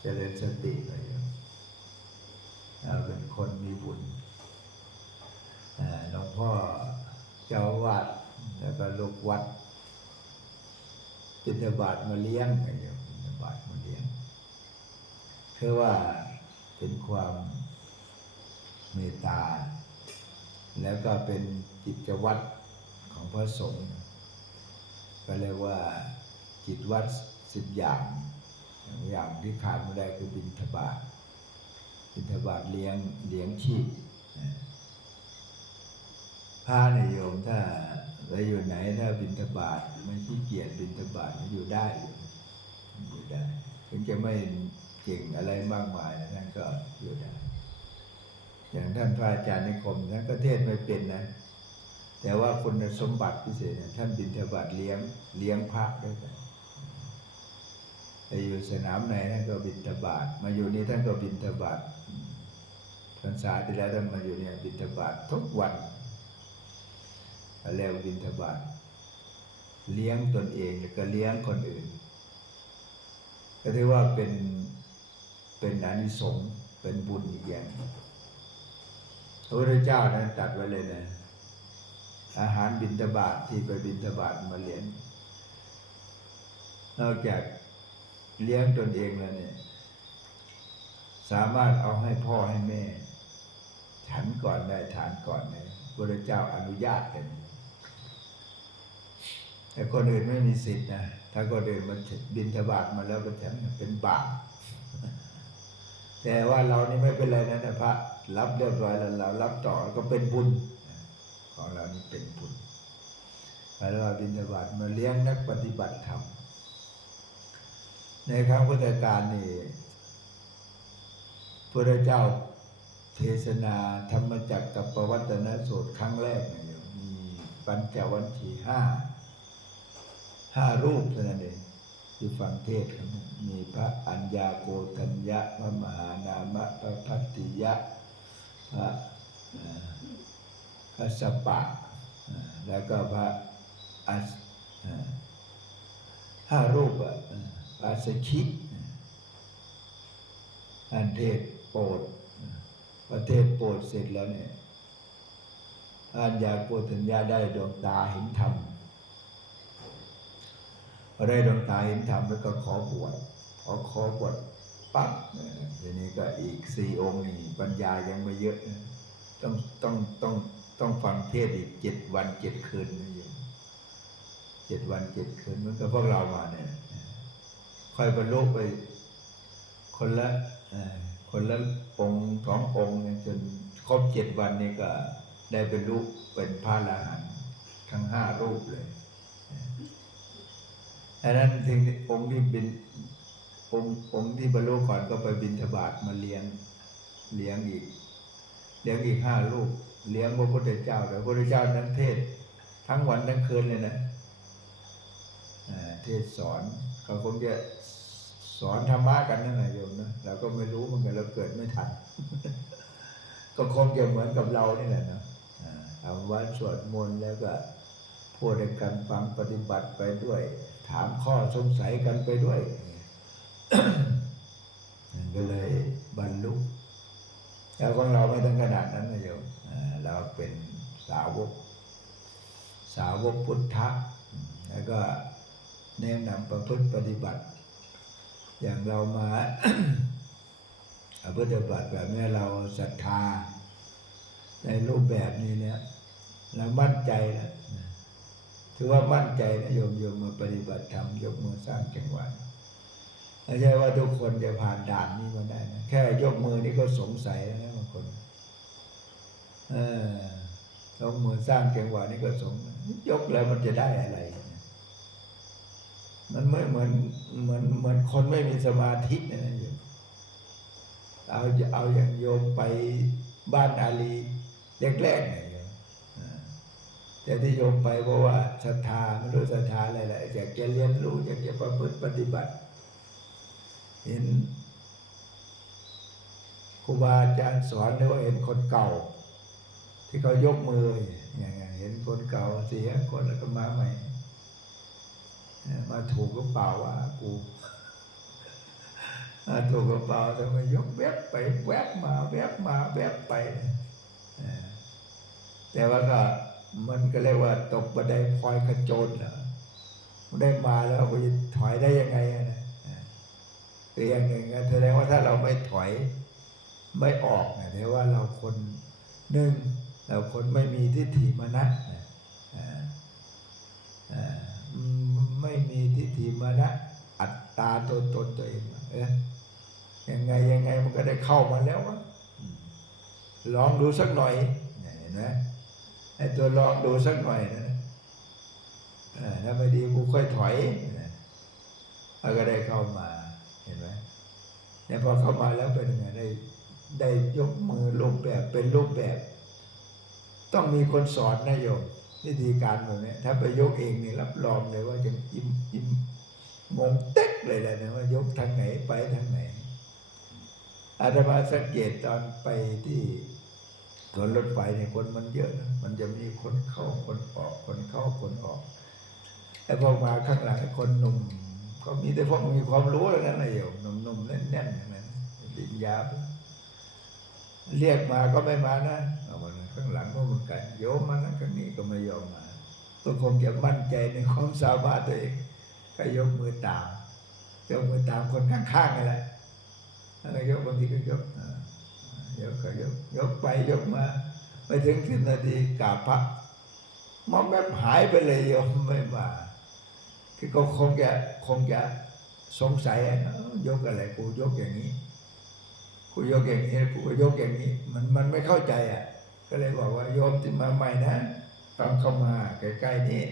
เจริญสติไปเราเป็นคนมีบุญหลวงพ่อเจ้าวาดแล้วก็ลูกวัดบิณฑบาตมาเลี้ยงอะไรอย่างเงี้ยบิณฑบาตมาเลี้ยงเพื่อว่าเป็นความเมตตา แล้วก็เป็นกิจวัตรของพระสงฆ์ก็เรียกว่ากิจวัตรสิบอย่าง อย่างที่ขาดไม่ได้คือบิณฑบาตบิณฑบาตเลี้ยงเลี้ยงชีพพระนิยมถ้าไปอยู่ไหนถ้าบิณฑบาตไม่ขี้เกียจบิณฑบาตมันอยู่ได้อยู่อยู่ได้ถึงจะไม่เก่งอะไรมากมายนะท่านก็อยู่ได้อย่างท่านพระอาจารย์ในคมท่านก็เทศไม่เป็นนะ แต่ว่าคุณสมบัติพิเศษเนี่ยท่านบิณฑบาตเลี้ยงเลี้ยงพระด้วยกัน ไปอยู่สนามไหนท่านก็บิณฑบาตมาอยู่นี่ท่านก็บิณฑบาตพรรษาที่แล้วท่านมาอยู่เนี่ยบิณฑบาตทุกวันแล้วบิณฑบาตเลี้ยงตนเองแล้วก็เลี้ยงคนอื่น ก็ถือว่าเป็นเป็นอานิสงส์เป็นบุญอีกอย่างพระพุทธเจ้านั้นตัดไว้เลยนะอาหารบิณฑบาตที่ไปบิณฑบาตมาเลี้ยงนอกจาก เลี้ยงตนเองแล้วเนี่ย สามารถเอาให้พ่อให้แม่ ฉันก่อนได้ทานก่อนได้พระเจ้าอนุญาตกัน แต่คนอื่นไม่มีสิทธินะ ถ้าคนอื่นมันบินทบาทมาแล้วก็ฉันเป็นบาปแต่ว่าเรานี่ไม่เป็นไรนะนะพระ รับเรียบร้อยแล้วเรารับต่อก็เป็นบุญ ของเรานี่เป็นบุญแล้วว่าบินทบาทมาเลี้ยงนักปฏิบัติธรรม ในครั้งพุทธกาลนี่พระเจ้าเทศนาธรรมจักรกับประวัตนสูตรครั้งแรกเนี่ยมีปัญจวัคคีห้าห้ารูปเท่านั้นเองที่ฟังเทศมีพระอัญญาโกฏัญญะพระมหานามะพระพัตติยะพระพระสปะ แล้วก็พระอัสห้ารูปอะ เอ่อพระสชิตอันเทศโปรดประเทศโปรดเสร็จแล้วเนี่ยอัญญาโกฏัญญะได้ดวงตาเห็นธรรมพอได้ดวงตาเห็นธรรมแล้วก็ขอบวชพอขอบวชปั๊บเนี่ยทีนี้ก็อีกสี่องค์นี่ปัญญายังไม่เยอะนะต้องต้องต้องต้องฟังเทศอีกเจ็ดวันเจ็ดคืนนะโยมเจ็ดวันเจ็ดคืนเหมือนกับพวกเรามาเนี่ย ค่อยบรรลุไป คนละคนละองค์สององค์จนครบเจ็ดวันนี่ก็ได้บรรลุเป็นพระอรหันต์ทั้งห้ารูปเลยอันนั้นถึงองค์ที่บินองค์องค์ที่บรรลุก่อนก็ไปบินทบาทมาเลี้ยงเลี้ยงอีก เลี้ยงอีกห้าลูก เลี้ยงพระพุทธเจ้าแต่พระพุทธเจ้านั้นเทศ ทั้งวันทั้งคืนเลยนะเทศสอน เขาคงจะสอนธรรมะกันนั่นแหละโยมนะเราก็ไม่รู้เหมือนกันเราเกิดไม่ทัน ก็คงจะเหมือนกับเรานี่แหละนะทำวัดสวดมนต์แล้วก็พูดการฟังปฏิบัติไปด้วย ถามข้อสงสัยกันไปด้วยมันก็เลยบรรลุแต่ของเราไม่ถึงขนาดนั้นนะโยมเราเป็นสาวก สาวกพุทธะแล้วก็ แนะนำประพฤติปฏิบัติ อย่างเรามาปฏิบัติแบบนี้เราศรัทธา ในรูปแบบนี้เนี่ยเรามั่นใจแล้วถือว่ามั่นใจนะโยมโยมมาปฏิบัติธรรมยกมือสร้างจังหวะไม่ใช่ว่าทุกคนจะผ่านด่านนี้มาได้นะแค่ยกมือนี่ก็สงสัยแล้วนะบางคนเออยกมือสร้างจังหวะนี่ก็สงสัยยกแล้วมันจะได้อะไร มันไม่เหมือนเหมือนเหมือนคนไม่มีสมาธินะนะโยมเอาเอาอย่างโยมไปบ้านอาลีแรกๆเนี่ยโยมแต่ที่โยมไปเพราะว่าศรัทธาไม่รู้ศรัทธาอะไรแหละอยากจะเรียนรู้อยากจะประพฤติปฏิบัติ เห็นครูบาอาจารย์สอนหรือว่าเห็นคนเก่า ที่เขายกมืออย่างเงี้ยเห็นคนเก่าเสียคนแล้วก็มาใหม่ มาถูกก็เปล่าว่ากูอ่าตัวเบาๆทำไมยกแวบไปแวบมาแวบมาแวบไปแต่ว่าก็มันก็เรียกว่าตกบันไดพลอยขจรเหรอได้มาแล้วมันจะถอยได้ยังไงนะเออคืออย่างหนึ่งแสดงว่าถ้าเราไม่ถอยไม่ออกนะแต่ว่าเราคนหนึ่งเราคนไม่มีทิฏฐิมานะนะเออเออ ไม่มีทิฏฐิมานะ อัตตาตัวตนตัวเองเออยังไงยังไงมันก็ได้เข้ามาแล้ววะลองดูสักหน่อยเห็นไหมไอ้ตัวลองดูสักหน่อยนะถ้าไม่ดีกูค่อยถอยนะแล้วก็ได้เข้ามาเห็นไหมเนี่ยพอเข้ามาแล้วเป็นยังไงได้ได้ยกมือรูปแบบเป็นรูปแบบ ต้องมีคนสอนนะโยม วิธีการแบบนี้ถ้าไปยกเองนี่รับรองเลยว่าจะอิ่มอิ่มงงเต็กเลยแหละนะว่ายกทางไหนไปทางไหนอาตมาสังเกตตอนไปที่สวนรถไฟเนี่ยคนมันเยอะนะมันจะมีคนเข้าคนออกคนเข้าคนออกไอ้พอมาข้างหลังคนหนุ่ม ก็มีแต่พวกมีความรู้แล้วนั่นแหละโยมหนุ่มๆแน่นๆอย่างนั้นดินยา เรียกมาก็ไม่มานะเอามาข้างหลังก็เหมือนกันโยมมานั่นกันนี้ก็ไม่ยอมมาก็คงจะมั่นใจในความสามารถตัวเองก็ยกมือตามยกมือตามคนข้างๆนั่นแหละแล้วก็ยกบางทีก็ยกยกก็ยกยกไปยกมาไปถึงสิบนาทีกาพระมอมแบบหายไปเลยโยมไม่มา คือก็คงจะคงจะสงสัยนะเอ้ายกอะไรกูยกอย่างนี้ กูยกอย่างนี้กูก็ยกอย่างนี้ มันมันไม่เข้าใจอะ ก็เลยบอกว่าโยมที่มาใหม่นะต้องเข้ามาใกล้ๆนี้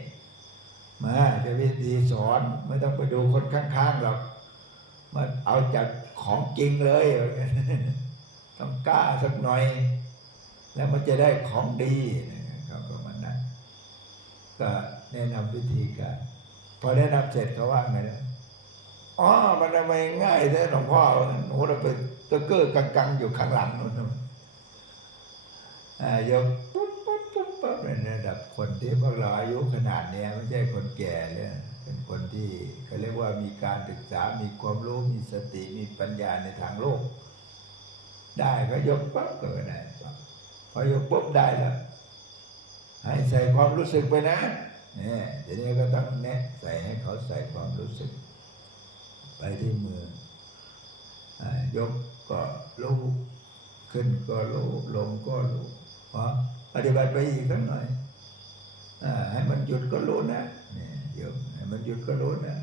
มาจะวิธีสอนไม่ต้องไปดูคนข้างๆหรอกมาเอาจากของจริงเลย ต้องกล้าสักหน่อย แล้วมันจะได้ของดีนะครับก็มันนั้นก็แนะนำวิธีการพอแนะนำเสร็จเขาว่าไงนะอ๋อมันทำไมง่ายแท้หลวงพ่อหนูเราไป ตะเก้อกังๆอยู่ข้างหลังนู่นอ่ายกปุ๊บปุ๊บปุ๊บปุ๊บในระดับคนที่พวกเราอายุขนาดเนี้ยไม่ใช่คนแก่เลยเป็นคนที่เขาเรียกว่ามีการศึกษา มีความรู้ มีสติ มีปัญญาในทางโลก ได้ก็ยกปั๊บก็ได้ปั๊บพอยกปุ๊บได้แล้ว ให้ใส่ความรู้สึกไปนะเนี่ยทีนี้ก็ต้องแนะใส่ให้เขาใส่ความรู้สึก ไปที่มือ ยกก็รู้ขึ้นก็รู้ลงก็รู้พอปฏิบัติไปอีกสักหน่อยอให้มันหยุดก็รู้นะเนี่ยโยมให้มันหยุดก็รู้นะ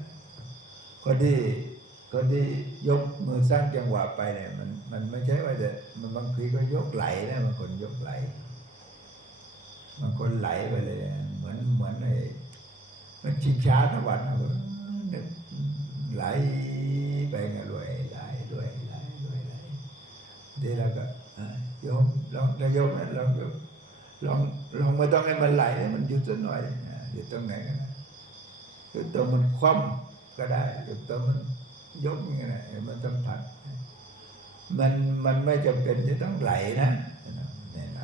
คนที่คนที่ยกมือสร้างจังหวะไปเนี่ย มันมันไม่ใช่ว่าจะมันบางทีก็ยกไหลนะบางคนยกไหลบางคนไหลไปเลย เหมือนเหมือนไอ้มันชิงช้าสวรรค์นนึกไหลไปไงรวยไหลรวยไหลรวยไหล เดี๋ยวเราก็โยมลองนายโยมนะลองลองลองไม่ต้องให้มันไหลมันหยุดสักหน่อยหยุดตรงไหนก็ได้หยุดตรงมันคว่ำก็ได้หยุดตรงมันยกย่างเงี้ยนะมันต้องผัดมันมันไม่จำเป็นจะต้องไหลนะแนะน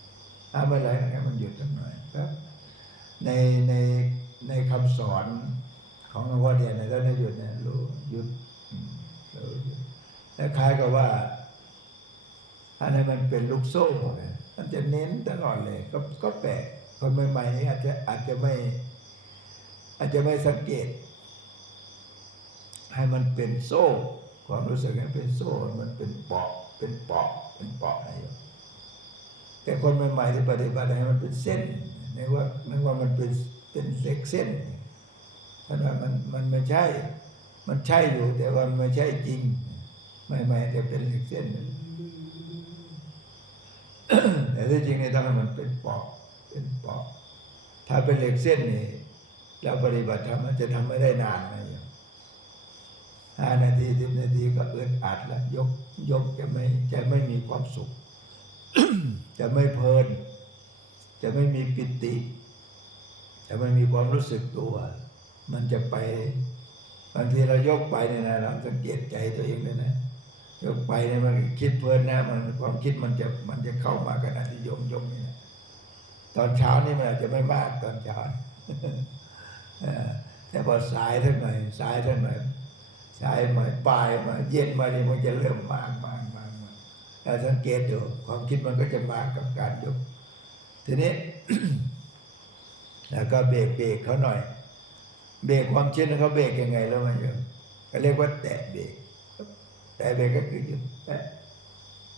ำถ้าไม่ไหลให้มันหยุดสักหน่อยครับ ในในในคำสอนของหลวงพ่อเทียนเนี่ยท่านหยุดเนี่ยรู้หยุดรู้หยุดแล้วคล้ายกับว่า อันนี้นมันเป็นลูกโซ่เนี่ยมันจะเน้นตลอดเลยก็ก็แปลกคนใหม่ๆนี่อาจจะอาจจะไม่ อาจจะไม่สังเกต ให้มันเป็นโซ่ ความรู้สึกให้เป็นโซ่มันเป็นเปาะเป็นเปาะเป็นเปาะอะไรอยู่แต่คนใหม่ๆที่ปฏิบัติให้มันเป็นเส้นนึกว่านึกว่ามันเป็นเป็นเล็กเส้นท่านว่ามันมันไม่ใช่ มันใช่อยู่แต่ว่ามันไม่ใช่จริงใหม่ๆแต่เป็นเล็กเส้น แต่ที่จริงในต้องให้มันเป็นปาะเป็นปาะถ้าเป็นเหล็กเส้นนี่แล้วปฏิบัติธรรมมันจะทำไม่ได้นานนะโยมห้านาทีสิบนาทีก็เอึดอัดแล้วยกยกจะไม่จะไม่มีความสุข จะไม่เพลิน จะไม่มีปิติ จะไม่มีความรู้สึกตัว มันจะไปบางทีเรายกไปเนี่ยนะเราสังเกตใจตัวเองเลยนะ ยกไปเนี่ยมันคิดเพลินนะมันความคิดมันจะมันจะเข้ามาขณะที่ยกยกเนี่ยตอนเช้านี่มันอาจจะไม่มากตอนเช้าแต่พอสายเท่าหน่อยสายเท่าหน่อยสายมาปลายมาเย็นมาเนี่ยมันจะเริ่มมากมากมากมากเราสังเกตดูความคิดมันก็จะมากกับการยกทีนี้แล้วก็เบรกเบรกเขาหน่อย เบรกความคิดเขาเบรกยังไงแล้วมันอยู่ก็เรียกว่าแตะเบรก แตะเบรกก็คือหยุดแตะ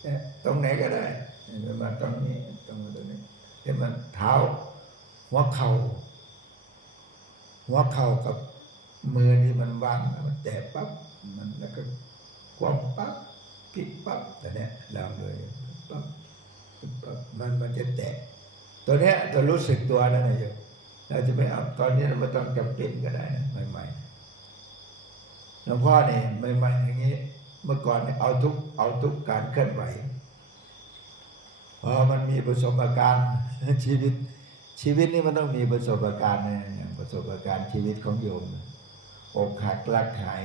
แตะตรงไหนก็ได้มาตรงนี้ตรงตรงนี้เห็นมันเท้า หัวเข่า หัวเข่ากับมือนี่มันวางมันแตะปั๊บมันแล้วก็ความปั๊บพลิกปั๊บแต่เนี้ยเราเลยปั๊บปั๊บมันมันจะแตะตัวเนี้ยตัวรู้สึกตัวนั่นเองเราจะไม่เอาตอนนี้เราไม่ต้องจำเป็นก็ได้นะใหม่ๆหลวงพ่อเนี่ยใหม่ๆอย่างนี้ เมื่อก่อนเนี่ยเอาทุกเอาทุกการเคลื่อนไหวพอมันมีประสบการณ์ชีวิตชีวิตนี่มันต้องมีประสบการณ์นะอย่างประสบการณ์ชีวิตของโยมอกหักรักหาย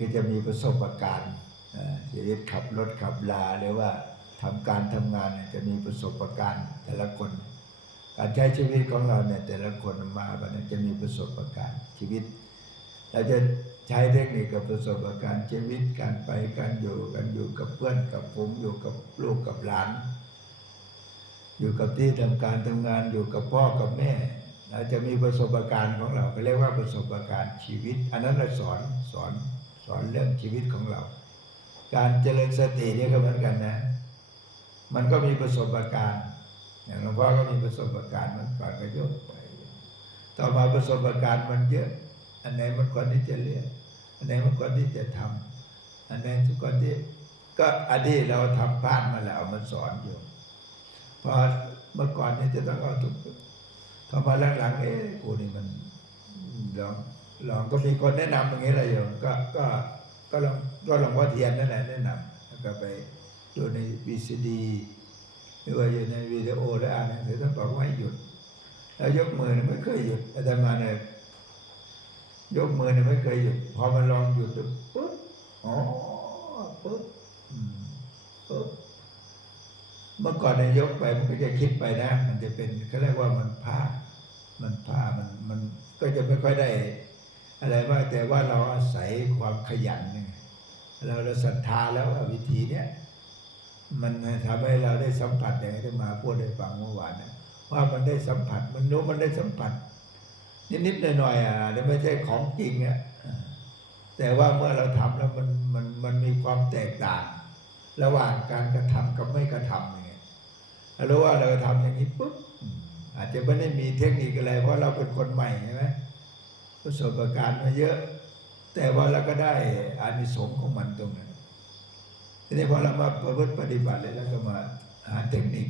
ก็จะมีประสบการณ์ชีวิตขับรถขับลาหรือว่าทำการทำงานจะมีประสบการณ์แต่ละคนการใช้ชีวิตของเราเนี่ยแต่ละคนมาแบบนี้จะมีประสบการณ์ชีวิต เราจะใช้เทคนิคกับประสบการณ์ชีวิตการไปการอยู่กันอยู่กับเพื่อนกับฝูงอยู่กับลูกกับหลาน อยู่กับที่ทำการทำงานอยู่กับพ่อกับแม่ เราจะมีประสบการณ์ของเราเรียกว่าประสบการณ์ชีวิต อันนั้นเราสอนสอนสอนเรื่องชีวิตของเรา การเจริญสติเนี่ยก็เหมือนกันนะ มันก็มีประสบการณ์อย่างหลวงพ่อก็มีประสบการณ์มันก่อนก็ยกไปต่อมาประสบการณ์มันเยอะ อันไหนมันควรที่จะเรียนอันไหนมันควรที่จะทำอันไหนทุกคนที่ก็อดีตเราทำพลาดมาแล้วมันสอนอยู่พอเมื่อก่อนนี่จะต้องเอาทุกพอมาหลังๆเอ๊ะกูนี่มันลองลองก็มีคนแนะนำอย่างนี้เลยโยมก็ก็ก็ลองก็ลวงพ่อเทียนนั่นแหละแนะนำแล้วก็ไปดูในวีซีดีหรือว่าอยู่ในวิดีโอแล้วอ่านหนังสือท่านบอกว่าให้หยุดแล้วยกมือไม่เคยหยุดอาจารย์มาเนี่ย ยกมือเนี่ยไม่เคยหยุดพอมันลองหยุดปุ๊บอ๋อปุ๊บปุ๊บเมื่อก่อนเนี่ยยกไปมันก็จะคิดไปนะ มันจะเป็นเขาเรียกว่ามันพลามันพลามันมันก็จะไม่ค่อยได้ อะไรมาแต่ว่าเราอาศัยความขยันเนี่ยเราเราศรัทธาแล้วว่าวิธีเนี้ยมันทำให้เราได้สัมผัสอย่างที่มาพูดให้ฟังเมื่อวานนะว่ามันได้สัมผัสมันรู้มันได้สัมผัส นิดๆหน่อยๆอะนี่ไม่ใช่ของจริงอะแต่ว่าเมื่อเราทำแล้วมันมันมันมีความแตกต่าง ระหว่างการกระทำกับไม่กระทำอย่างเงี้ยเรารู้ว่าเราทำอย่างนี้ปุ๊บอาจจะไม่ได้มีเทคนิคอะไร เพราะเราเป็นคนใหม่ใช่ไหมประสบการณ์มาเยอะ แต่ว่าเราก็ได้อานิสงส์ของมันตรงนั้นทีนี้พอเรามาประพฤติปฏิบัติเลยแล้วก็มาหาเทคนิค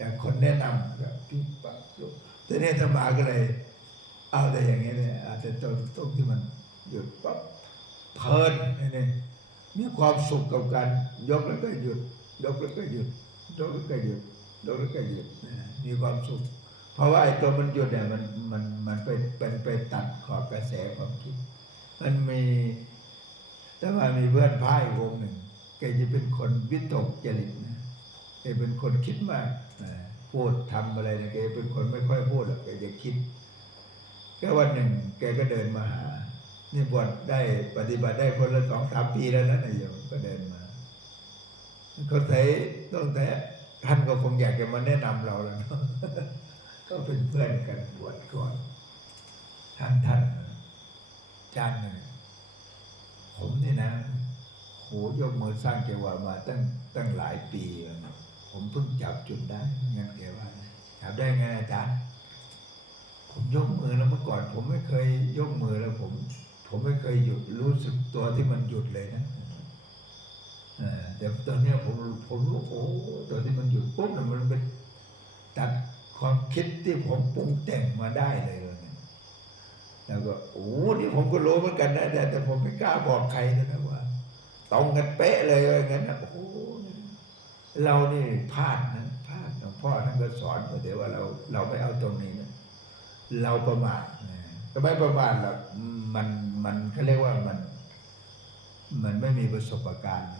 จากคนแนะนำแบบพี่ปักลุกทีนี้ธรรมาก็เลย เอาแต่อย่างนี้เลยอาจจะตรงตรงที่มันหยุดปั๊บเพลินนี่มีความสุขกับการยกแล้วก็หยุด ยกแล้วก็หยุดยกแล้วก็หยุดยกแล้วก็หยุดมีความสุข เพราะว่าไอ้ตัวมันหยุดเนี่ยมันมันมันไปเป็นไปตัดขอบกระแสความคิดมันมีแต่ว่ามีเพื่อนพายวงหนึ่งแกจะเป็นคนวิตกจริตนะแกเป็นคนคิดมากพูดทำอะไรนะแกเป็นคนไม่ค่อยพูดหรอกแกจะคิด ก็วันหนึ่งแกก็เดินมาหานี่บวชได้ปฏิบัติได้คนละสองสามปีแล้วนะนายโยมก็เดินมาเขาใส่ต้องแต่ท่านก็คงอยากจะมาแนะนำเราแล้วเนาะก็เป็นเพื่อนกันบวชก่อน ท่านท่านอาจารย์หนึ่งผมนี่นะโหยกมือสร้างจังหวะมาตั้งตั้งหลายปี ผมเพิ่งจับจุดได้งั้นแกว่าจับได้ไงอาจารย์ ผมยกมือแล้วเมื่อก่อน ผมไม่เคยยกมือแล้วผม ผมไม่เคยหยุดรู้สึกตัวที่มันหยุดเลยนะแต่ตอนนี้ผมผมรู้โอ้ตัวที่มันหยุดปุ๊บเนี่ยมันไปตัดความคิดที่ผมปรุงแต่งมาได้เลยเนี่ยแล้วก็โอ้นี่ผมก็รู้เหมือนกันนะแต่ผมไม่กล้าบอกใครนะนะว่าตรงกันเป๊ะเลยว่างั้นนะโอ้เรานี่พลาดนะพลาดหลวงพ่อท่านก็สอนมาแต่ว่าเราเราไม่เอาตรงนี้นะ เราประมาทนะก็ไม่ประมาทหรอกมันมันเขาเรียกว่ามัน มันไม่มีประสบการณ์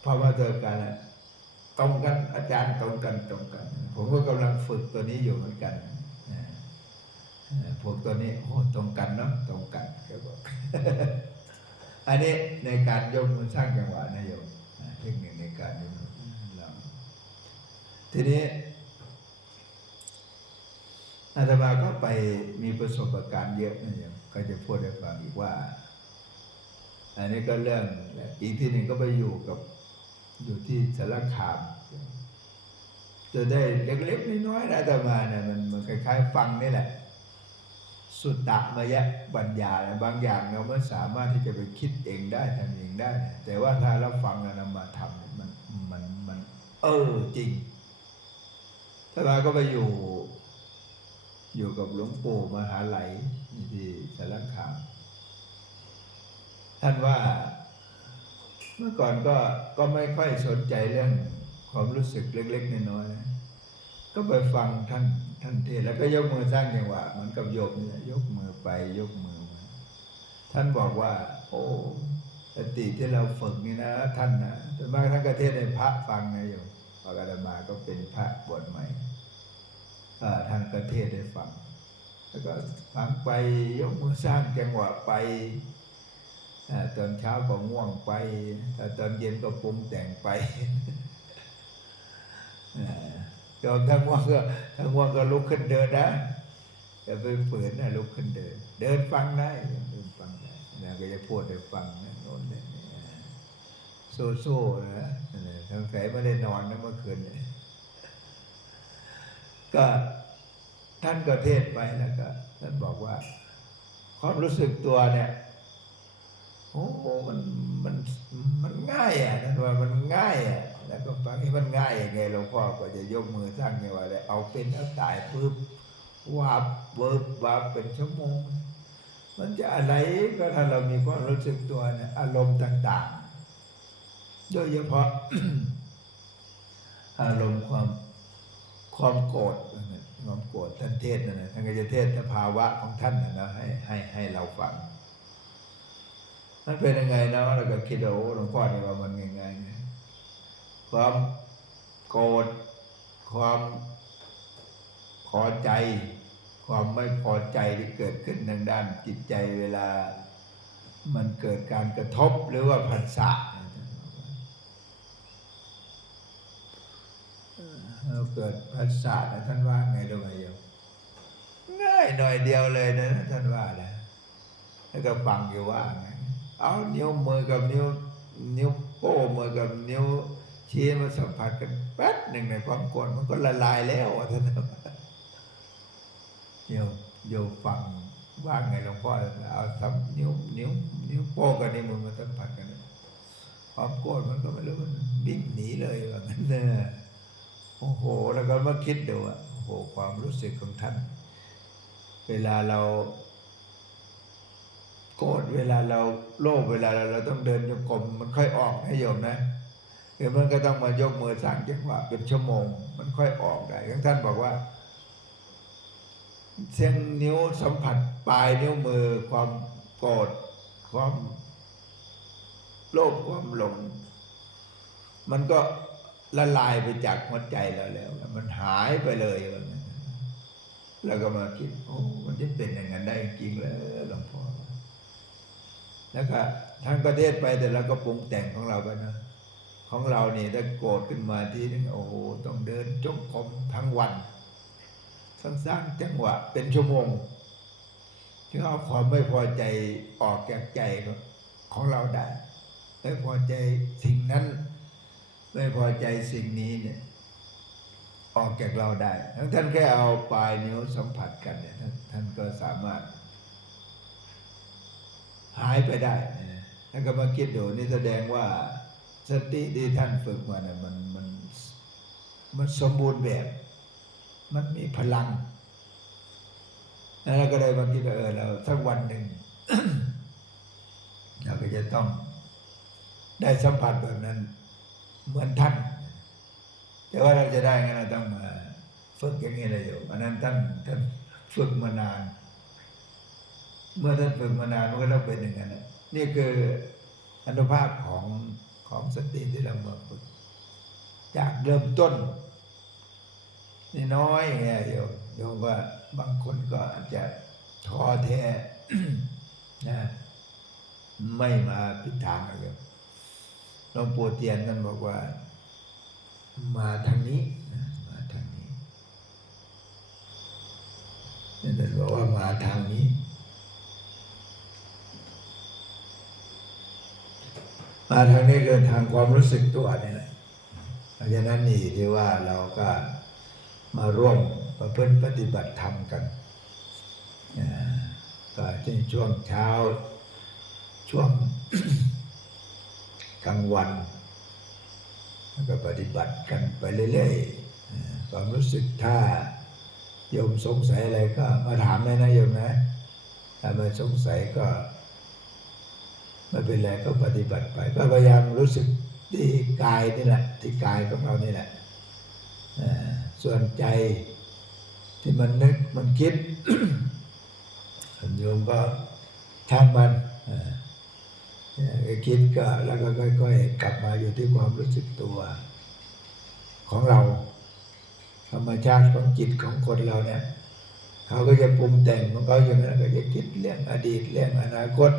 เพราะว่าเจอกันตรงกันอาจารย์ตรงกันตรงกัน ผมก็กำลังฝึกตัวนี้อยู่เหมือนกันพวกตัวนี้โอ้ตรงกันเนาะตรงกันแกบอกอันนี้ในการยกมือสร้างจังหวะนะโยมเทคนิคในการยกมือทีนี้ อาตมาก็ไปมีประสบการณ์เยอะนะโยมก็จะพูดให้ฟังอีกว่า อันนี้ก็เรื่องอีกที่หนึ่งก็ไปอยู่กับอยู่ที่สารคามจะได้เล็กๆน้อยๆนะอาตมาเนี่ยมันมันคล้ายๆฟังนี่แหละ สุดตะมายะปัญญาเนี่ยบางอย่างเราไม่สามารถที่จะไปคิดเองได้ทำเองได้ แต่ว่าถ้าเราฟังแล้วนำมาทำมันมันมัน เออจริงถ้าเราก็ไปอยู่ อยู่กับหลวงปู่มหาไหลที่สารคามท่านว่าเมื่อก่อนก็ก็ไม่ค่อยสนใจเรื่องความรู้สึกเล็กๆน้อยๆก็ไปฟังท่านท่านเทศแล้วก็ยกมือสร้างจังหวะเหมือนกับโยมเนี่ยยกมือไปยกมือมาท่านบอกว่า โอ้สติที่เราฝึกนี่นะ ท่านนะแต่มากท่านก็เทศให้พระฟังนะโยมพระกรมาก็เป็นพระบวชใหม่ อ่าท่านก็เทศน์ให้ฟัง แล้วก็ฟังไปยกมือสร้างจังหวะไปอ่าตอนเช้าก็ง่วงไปตอนเย็นก็ปรุงแต่งไปอ่ายอมทั้งง่วงก็ทั้งง่วงก็ลุกขึ้นเดินนะอย่าไปฝืนนะลุกขึ้นเดิน เดินฟังได้เดินฟังได้นะก็จะพูดให้ฟังนะโน่นนี่โซ่โซ่ๆนะนั่นแหละทั้งสายไม่ได้นอนนะเมื่อคืนเนี่ย ก็ท่านก็เทศไปแล้วก็ท่านบอกว่า ความรู้สึกตัวเนี่ยโอ้โหมันมันมันง่ายอะท่านว่ามันง่ายอะแล้วก็ฟังให้มันง่ายยังไงหลวงพ่อก็จะยกมือสร้างไงว่าเลยเอาเป็นเอาตายปุ๊บวับเวิบวับเป็นชั่วโมง มันจะอะไรก็ถ้าเรามีความรู้สึกตัวเนี่ยอารมณ์ต่าง ๆ โดยเฉพาะ อารมณ์ความ ความโกรธความโกรธท่านเทศน์นั่นนะท่านก็จะเทศสภาวะของท่านนะนะให้ให้ให้เราฟังมันเป็นยังไงนะเราก็คิดว่าโอ้หลวงพ่อนี่ว่ามันยังไงนะความโกรธความพอใจ ความไม่พอใจที่เกิดขึ้นทางด้านจิตใจเวลา มันเกิดการกระทบหรือว่าผัสสะ เราเกิดผัสสะนะท่านว่าไงรู้ไหมโยมง่ายหน่อยเดียวเลยนะท่านว่านะแล้วก็ฟังอยู่ว่าไงเอานิ้วมือกับนิ้วนิ้วโป้มือกับนิ้วชี้มาสัมผัสกันแป๊บหนึ่งในความกรธมันก็ละลายแล้วอะท่านโยมโยมฟังว่าไงหลวงพ่อเอาสัมนิ้วนิ้วนิ้วโป้กับนิ้วมือมาสัมผัสกันความโกรธมันก็ไม่รู้มันวิ่งหนีเลยว่างั้นเนอะ โอ้โห แล้วก็มาคิดดูอะโอ้โห ความรู้สึกของท่าน เวลาเราโกรธเวลาเราโลภเวลาเราเราต้องเดินโยกลมมันค่อยออกให้โยมนะคือมันก็ต้องมายกมือสร้างจังหวะเป็นชั่วโมง มันค่อยออกได้ทั้งท่านบอกว่าเส้นนิ้วสัมผัสปลายนิ้วมือความโกรธความโลภความหลง มันก็ ละลายไปจากหัวใจเราแล้ว มันหายไปเลยว่างั้นแล้วก็มาคิดโอ้มันจะเป็นอย่างนั้นได้จริงเลยหลวงพ่อแล้วก็ท่านก็เทศไปแต่เราก็ปรุงแต่งของเราไปนะของเราเนี่ยถ้าโกรธขึ้นมาทีนึงโอ้โหต้องเดินจงกรมทั้งวันสร้างจังหวะเป็นชั่วโมงถึงเอาความไม่พอใจออกจากใจของเราได้ไม่พอใจสิ่งนั้น ไม่พอใจสิ่งนี้เนี่ย ออกจากเราได้ทั้งท่านแค่เอาปลายนิ้วสัมผัสกันเนี่ยท่านท่านก็สามารถ หายไปได้นะท่านก็มาคิดดูนี่แสดงว่าสติที่ท่านฝึกมาเนี่ยมันมันมันสมบูรณ์แบบ มันมีพลังแล้วก็เลยมาคิดว่าเออเราสักวันหนึ่งเราก็จะต้องได้สัมผัสแบบนั้น เหมือนท่าน แต่ว่าเราจะได้งั้นเราต้องมาฝึกอย่างนี้เลยอยู่อันนั้นท่านท่านฝึกมานาน เมื่อท่านฝึกมานานมันก็ต้องเป็นอย่างนั้นนี่คืออนุภาพของของสติที่เรามาฝึกจากเริ่มต้นนี่น้อยไงโยมโยมว่าบางคนก็อาจจะท้อแท้นะไม่มาพิดทางอะโยม หลวงปู่เทียนท่านบอกว่า มาทางนี้มาทางนี้นี่ท่านบอกว่ามาทางนี้มาทางนี้คือทางความรู้สึกตัวนี่แหละเพราะฉะนั้นนี่ที่ว่าเราก็มาร่วมประพฤติปฏิบัติธรรมกันก็เช่นช่วงเช้าช่วง กลางวันแล้วก็ปฏิบัติกันไปเรื่อยๆความรู้สึกถ้าโยมสงสัยอะไรก็มาถามได้นะโยมนะ ถ้าไม่สงสัยก็ไม่เป็นไรก็ปฏิบัติไปก็พยายามรู้สึกที่กายนี่แหละ ที่กายของเรานี่แหละส่วนใจที่มันนึกมันคิดโยมก็ช่างมันอ่า คิดก็แล้วก็ค่อยๆกลับมาอยู่ที่ความรู้สึกตัวของเรา ธรรมชาติของจิตของคนเราเนี่ยเขาก็จะปรุงแต่งของเขาอย่างนั้นก็จะคิดเรื่องอดีตเรื่องอนาคต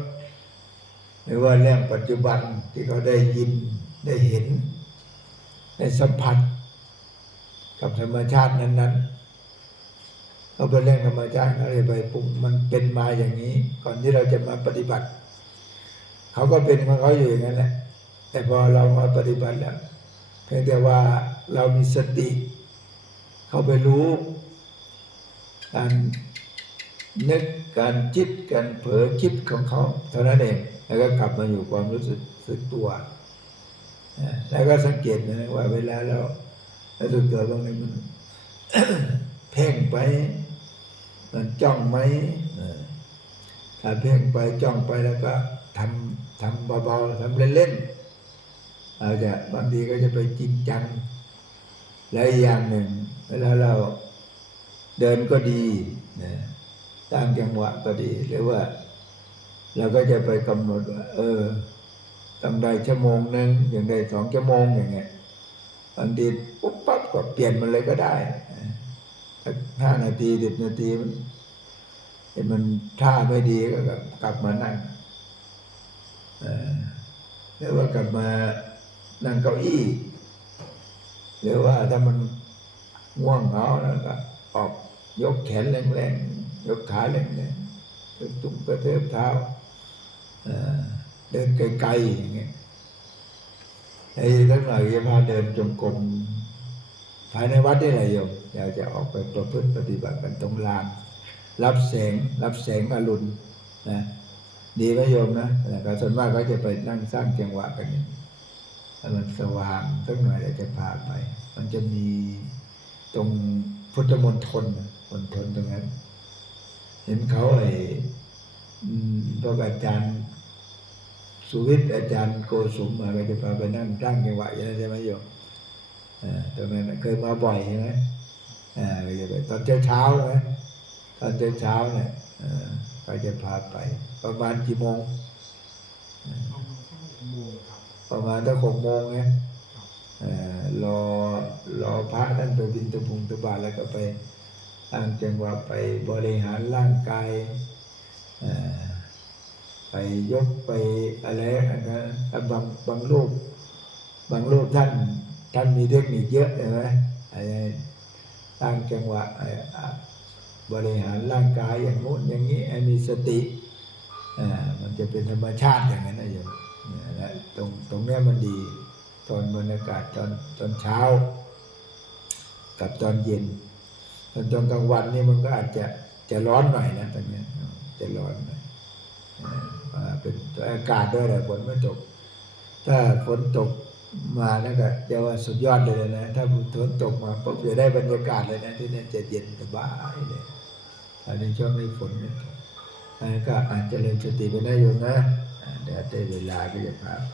หรือว่าเรื่องปัจจุบันที่เขาได้ยินได้เห็น ได้สัมผัส กับธรรมชาตินั้นๆเขาเป็นเรื่องธรรมชาติเขาเลยไปปรุงมันเป็นมาอย่างนี้ ก่อนที่เราจะมาปฏิบัติ เขาก็เป็นของเขาอยู่อย่างนั้นแหละ แต่พอเรามาปฏิบัติแล้วเพียงแต่ว่าเรามีสติ เข้าไปรู้การนึกการจิตการเผลอคิดของเขาเท่านั้นเองแล้วก็กลับมาอยู่ความรู้สึกสึกตัวแล้วก็สังเกตนะว่าเวลาเราเราสึกตัวบางทีมันเพ่งไปมันจ้องไหมถ้าเพ่งไปจ้องไปแล้วก็ ทำทำเบาๆทำเล่นๆอาจจะบางทีก็จะไปจริงจัง และอีกอย่างหนึ่งเวลาเราเดินก็ดีนะตั้งจังหวะก็ดีหรือว่า เราก็จะไปกำหนดว่า เออต้องได้ชั่วโมงหนึ่งอย่างได้สองชั่วโมงอย่างเงี้ยบางทีปุ๊บปั๊บก็เปลี่ยนมันเลยก็ได้ถ้าห้านาทีสิบนาทีมันเห็นมันท่าไม่ดีก็กลับมานั่ง หรือว่ากลับมานั่งเก้าอี้ หรือว่าถ้ามันง่วงเหงาแล้วก็ออกยกแขนแรงๆ ยกขาแรงๆยกตุ้งกระเทืบเท้าเอ่อเดินไกลๆอย่างเงี้ยไอ้ทั้งหลายจะพาเดินจงกรมภายในวัดได้ไรโยมอยากจะออกไปประพฤติปฏิบัติกันตรงลาน รับแสง รับแสงอรุณนะ ดีไหมโยมนะแต่ก็ส่วนมากก็จะไปนั่งสร้างจังหวะกันอย่างนี้ถ้ามันสว่างสักหน่อยเราจะพาไป มันจะมีตรงพุทธมณฑลมณฑลตรงนั้น เห็นเขาไอ้อืมพวกอาจารย์สุวิทย์อาจารย์โกสุมมาก็จะพาไปนั่งตั้งจังหวะอย่างนั้นใช่ไหมโยมอ่าตรงนั้นเคยมาบ่อยใช่ไหมอ่าไปตอนเช้าเช้าๆนะตอนเช้าเช้าเนี่ย อ่าก็จะพาไป ประมาณกี่โมง ประมาณตั้งหกโมงไงเอ่อรอรอพระท่านไปบินตะพุงตะบาทแล้วก็ไปตั้งจังหวะไปบริหารร่างกายเอ่อไปยกไปอะไรนะบางบางรูปบางรูปท่านท่านมีเทคนิคเยอะใช่ไหมไอ้ตั้งจังหวะไอ้อะ บริหารร่างกายอย่างงู้นอย่างนี้อมีสติอ่ามันจะเป็นธรรมชาติอย่างนั้นนะโยมเนี่ยและตรงตรงนี้มันดี ตอนบรรยากาศตอนตอนเช้า กับตอนเย็น ตอนตอนกลางวันนี่มันก็อาจจะจะร้อนหน่อยนะตอนนี้จะร้อนหน่อยอ่าเป็นอากาศด้วยแหละฝนไม่ตก ถ้าฝนตกมาแล้วก็จะว่าสุดยอดเลยนะ ถ้าฝนตกมาปุ๊บจะได้บรรยากาศเลยนะที่นี่จะเย็นสบายเลย ถ้าในช่วงนี้ฝนไม่ตกอันนี้ก็อาจจะเริญสติไปได้อยู่นะเดี๋ยวได้เวลาก็จะพาไป